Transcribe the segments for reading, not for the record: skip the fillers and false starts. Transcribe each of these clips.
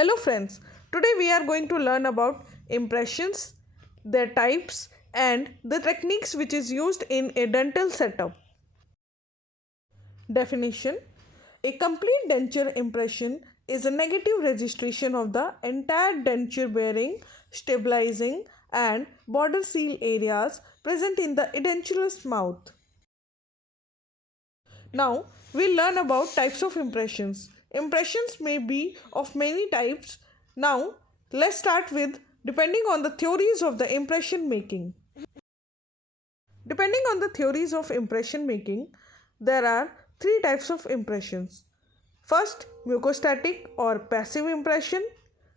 Hello friends, today we are going to learn about impressions, their types and the techniques which is used in a dental setup. Definition: a complete denture impression is a negative registration of the entire denture bearing, stabilizing and border seal areas present in the edentulous mouth. Now we'll learn about types of impressions. Impressions may be of many types. Now let's start with depending on the theories of the impression making. Depending on the theories of impression making, there are three types of impressions. First, mucostatic or passive impression.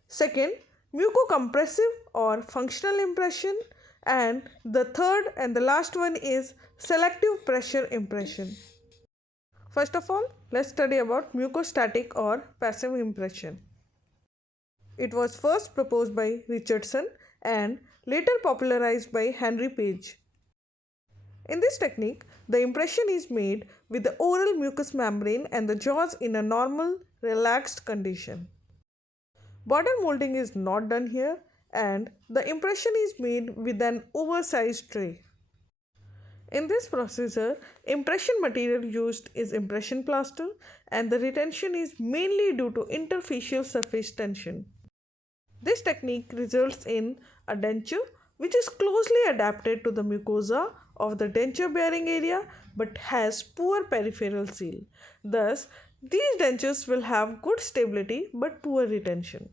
Second, mucocompressive or functional impression. And the third and the last one is selective pressure impression. First of all, let's study about mucostatic or passive impression. It was first proposed by Richardson and later popularized by Henry Page. In this technique, the impression is made with the oral mucous membrane and the jaws in a normal, relaxed condition. Border molding is not done here and the impression is made with an oversized tray. In this procedure, impression material used is impression plaster and the retention is mainly due to interfacial surface tension. This technique results in a denture which is closely adapted to the mucosa of the denture bearing area but has poor peripheral seal. Thus, these dentures will have good stability but poor retention.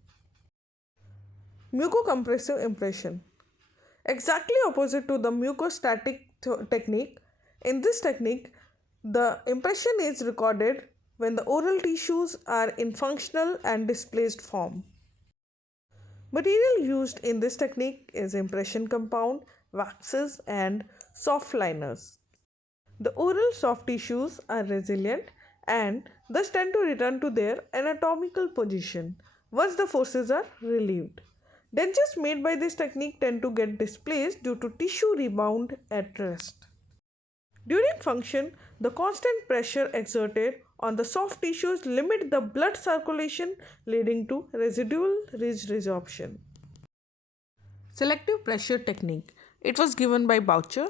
Mucocompressive impression. Exactly opposite to the mucostatic technique. In this technique, the impression is recorded when the oral tissues are in functional and displaced form. Material used in this technique is impression compound, waxes and soft liners. The oral soft tissues are resilient and thus tend to return to their anatomical position once the forces are relieved. Dentures made by this technique tend to get displaced due to tissue rebound at rest. During function, the constant pressure exerted on the soft tissues limit the blood circulation, leading to residual ridge resorption. Selective pressure technique. It was given by Boucher.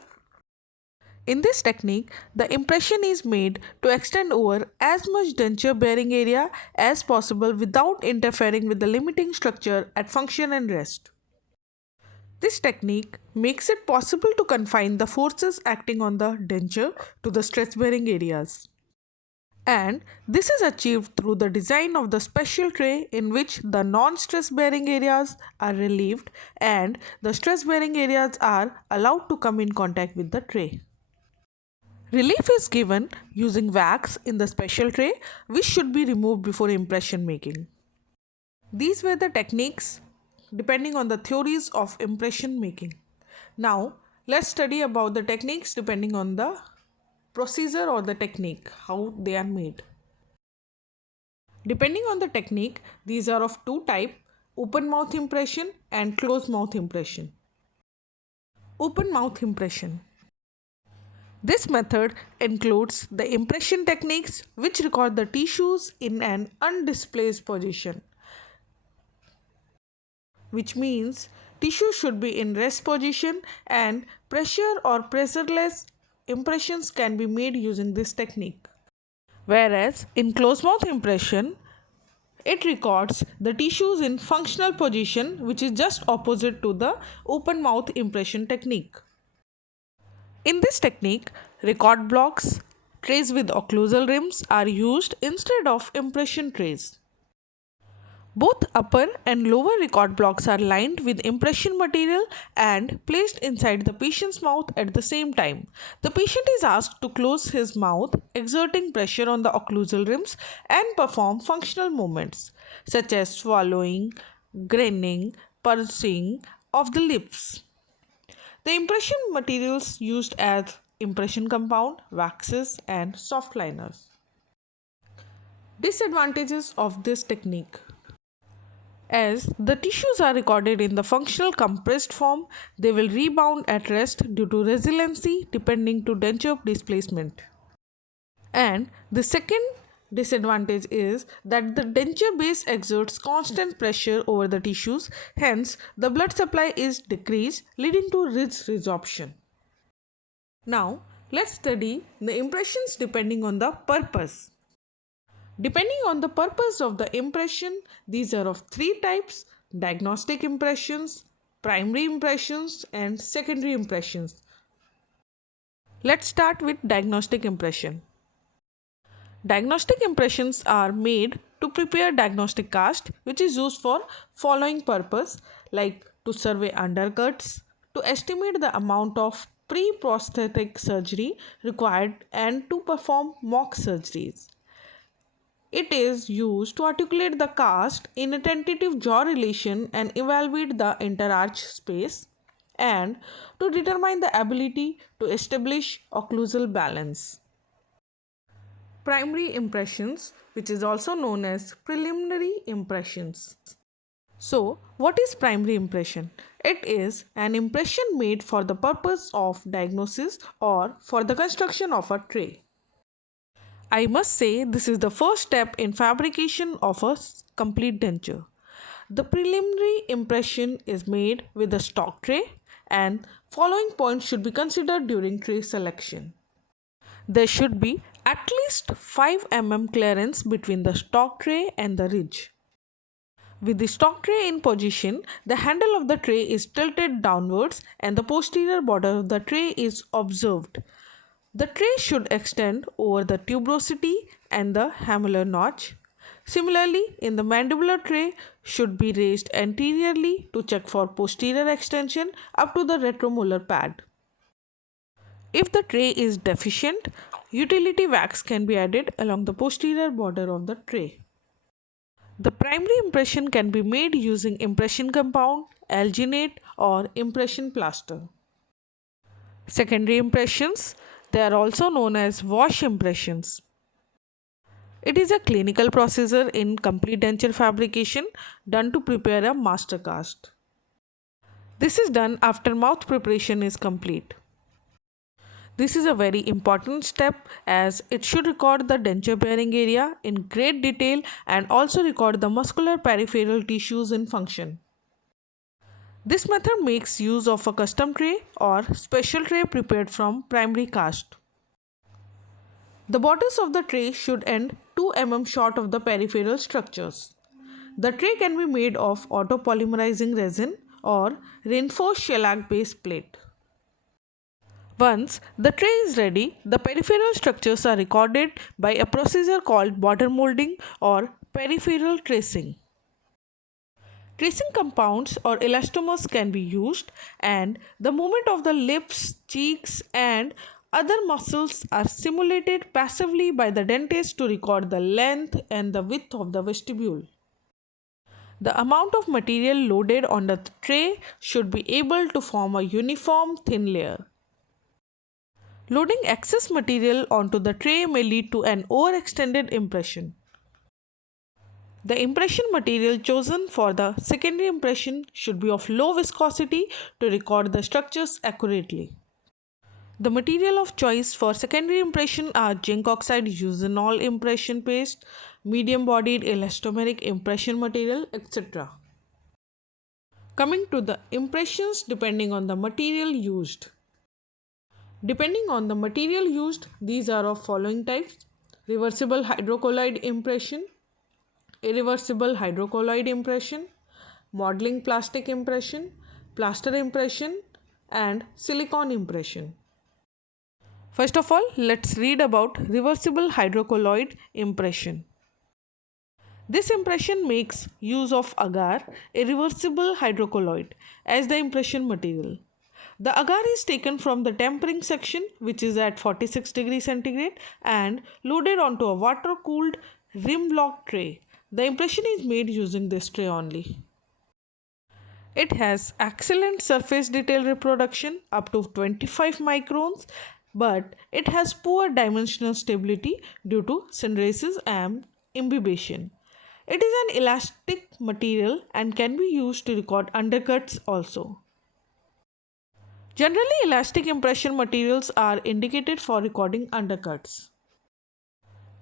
In this technique, the impression is made to extend over as much denture bearing area as possible without interfering with the limiting structure at function and rest. This technique makes it possible to confine the forces acting on the denture to the stress bearing areas. And this is achieved through the design of the special tray in which the non-stress bearing areas are relieved and the stress bearing areas are allowed to come in contact with the tray. Relief is given using wax in the special tray, which should be removed before impression making. These were the techniques depending on the theories of impression making. Now, let's study about the techniques depending on the procedure or the technique, how they are made. Depending on the technique, these are of two types: open mouth impression and closed mouth impression. Open mouth impression. This method includes the impression techniques which record the tissues in an undisplaced position, which means tissue should be in rest position and pressure or pressureless impressions can be made using this technique. Whereas in closed mouth impression, it records the tissues in functional position, which is just opposite to the open mouth impression technique. In this technique, record blocks, trays with occlusal rims are used instead of impression trays. Both upper and lower record blocks are lined with impression material and placed inside the patient's mouth at the same time. The patient is asked to close his mouth, exerting pressure on the occlusal rims and perform functional movements such as swallowing, grinning, pursing of the lips. The impression materials used as impression compound, waxes and soft liners. Disadvantages of this technique. As the tissues are recorded in the functional compressed form, they will rebound at rest due to resiliency depending to denture displacement. And the second Disadvantage is that the denture base exerts constant pressure over the tissues, hence the blood supply is decreased, leading to ridge resorption. Now, let's study the impressions depending on the purpose. Depending on the purpose of the impression, these are of three types: diagnostic impressions, primary impressions, and secondary impressions. Let's start with diagnostic impression. Diagnostic impressions are made to prepare diagnostic cast, which is used for following purpose, like to survey undercuts, to estimate the amount of pre-prosthetic surgery required, and to perform mock surgeries. It is used to articulate the cast in a tentative jaw relation and evaluate the interarch space, and to determine the ability to establish occlusal balance. Primary impressions, which is also known as preliminary impressions. So, what is primary impression? It is an impression made for the purpose of diagnosis or for the construction of a tray. I must say this is the first step in fabrication of a complete denture. The preliminary impression is made with a stock tray, and following points should be considered during tray selection. There should be at least 5 mm clearance between the stock tray and the ridge. With the stock tray in position, the handle of the tray is tilted downwards and the posterior border of the tray is observed. The tray should extend over the tuberosity and the hamular notch. Similarly, in the mandibular tray should be raised anteriorly to check for posterior extension up to the retromolar pad. If the tray is deficient, utility wax can be added along the posterior border of the tray. The primary impression can be made using impression compound, alginate, or impression plaster. Secondary impressions, they are also known as wash impressions. It is a clinical procedure in complete denture fabrication done to prepare a master cast. This is done after mouth preparation is complete. This is a very important step as it should record the denture bearing area in great detail and also record the muscular peripheral tissues in function. This method makes use of a custom tray or special tray prepared from primary cast. The borders of the tray should end 2 mm short of the peripheral structures. The tray can be made of autopolymerizing resin or reinforced shellac based plate. Once the tray is ready, the peripheral structures are recorded by a procedure called border molding or peripheral tracing. Tracing compounds or elastomers can be used, and the movement of the lips, cheeks, and other muscles are simulated passively by the dentist to record the length and the width of the vestibule. The amount of material loaded on the tray should be able to form a uniform thin layer. Loading excess material onto the tray may lead to an overextended impression. The impression material chosen for the secondary impression should be of low viscosity to record the structures accurately. The material of choice for secondary impression are zinc oxide usinol impression paste, medium bodied elastomeric impression material, etc. Coming to the impressions depending on the material used. Depending on the material used, these are of following types: reversible hydrocolloid impression, irreversible hydrocolloid impression, modeling plastic impression, plaster impression, and silicone impression. First of all, let's read about reversible hydrocolloid impression. This impression makes use of agar, a reversible hydrocolloid, as the impression material. The agar is taken from the tempering section, which is at 46 degrees centigrade, and loaded onto a water-cooled rim-lock tray. The impression is made using this tray only. It has excellent surface detail reproduction up to 25 microns, but it has poor dimensional stability due to synthesis and imbibition. It is an elastic material and can be used to record undercuts also. Generally, elastic impression materials are indicated for recording undercuts.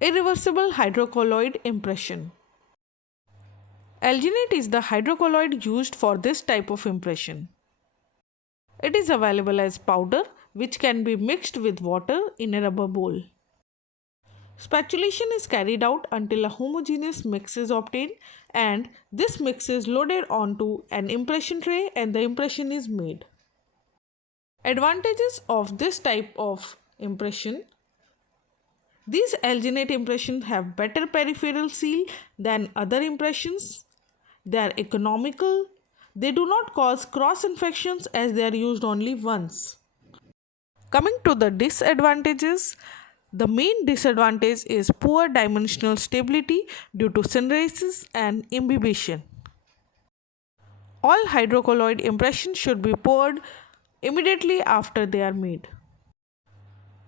Irreversible hydrocolloid impression. Alginate is the hydrocolloid used for this type of impression. It is available as powder which can be mixed with water in a rubber bowl. Spatulation is carried out until a homogeneous mix is obtained, and this mix is loaded onto an impression tray and the impression is made. Advantages of this type of impression. These alginate impressions have better peripheral seal than other impressions. They are economical. They do not cause cross infections as they are used only once. Coming to the disadvantages, the main disadvantage is poor dimensional stability due to synthesis and imbibition. All hydrocolloid impressions should be poured immediately after they are made.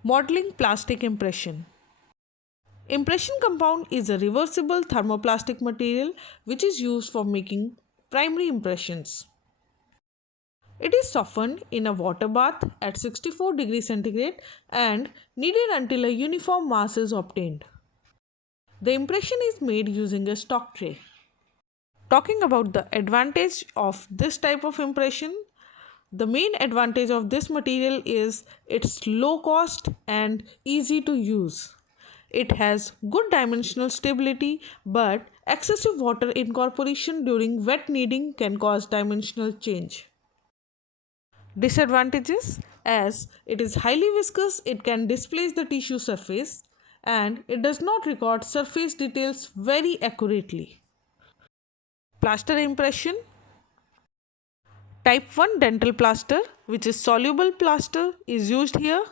Modeling plastic impression. Impression compound is a reversible thermoplastic material which is used for making primary impressions. It is softened in a water bath at 64 degrees centigrade and kneaded until a uniform mass is obtained. The impression is made using a stock tray. Talking about the advantage of this type of impression, the main advantage of this material is its low cost and easy to use. It has good dimensional stability, but excessive water incorporation during wet kneading can cause dimensional change. Disadvantages: as it is highly viscous, it can displace the tissue surface and it does not record surface details very accurately. Plaster impression. Type 1 dental plaster, which is soluble plaster, is used here.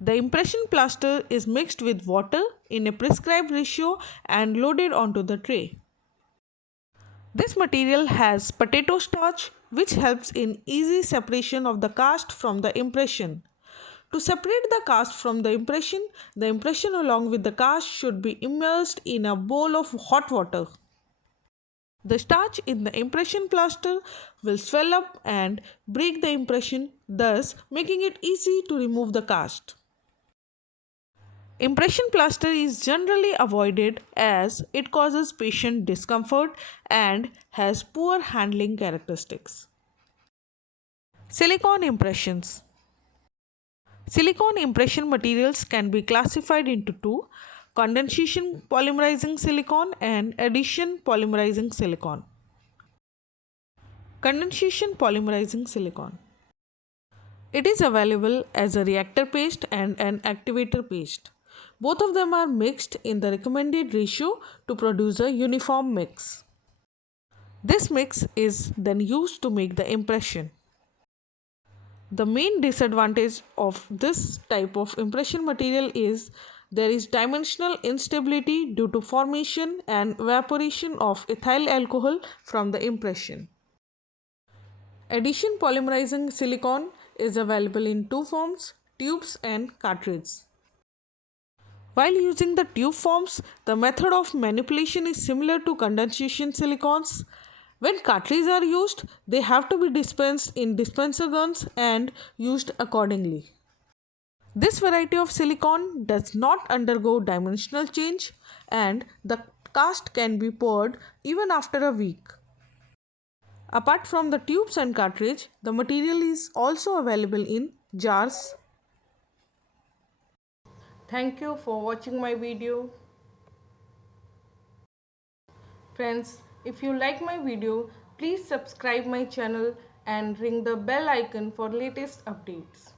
The impression plaster is mixed with water in a prescribed ratio and loaded onto the tray. This material has potato starch, which helps in easy separation of the cast from the impression. To separate the cast from the impression along with the cast should be immersed in a bowl of hot water. The starch in the impression plaster will swell up and break the impression, thus making it easy to remove the cast. Impression plaster is generally avoided as it causes patient discomfort and has poor handling characteristics. Silicone impressions. Silicone impression materials can be classified into two: condensation polymerizing silicone and addition polymerizing silicone. Condensation polymerizing silicone. It is available as a reactor paste and an activator paste. Both of them are mixed in the recommended ratio to produce a uniform mix. This mix is then used to make the impression. The main disadvantage of this type of impression material is there is dimensional instability due to formation and evaporation of ethyl alcohol from the impression. Addition polymerizing silicone is available in two forms: tubes and cartridges. While using the tube forms, the method of manipulation is similar to condensation silicones. When cartridges are used, they have to be dispensed in dispenser guns and used accordingly. This variety of silicone does not undergo dimensional change and the cast can be poured even after a week. Apart from the tubes and cartridge, the material is also available in jars. Thank you for watching my video. Friends, if you like my video, please subscribe my channel and ring the bell icon for latest updates.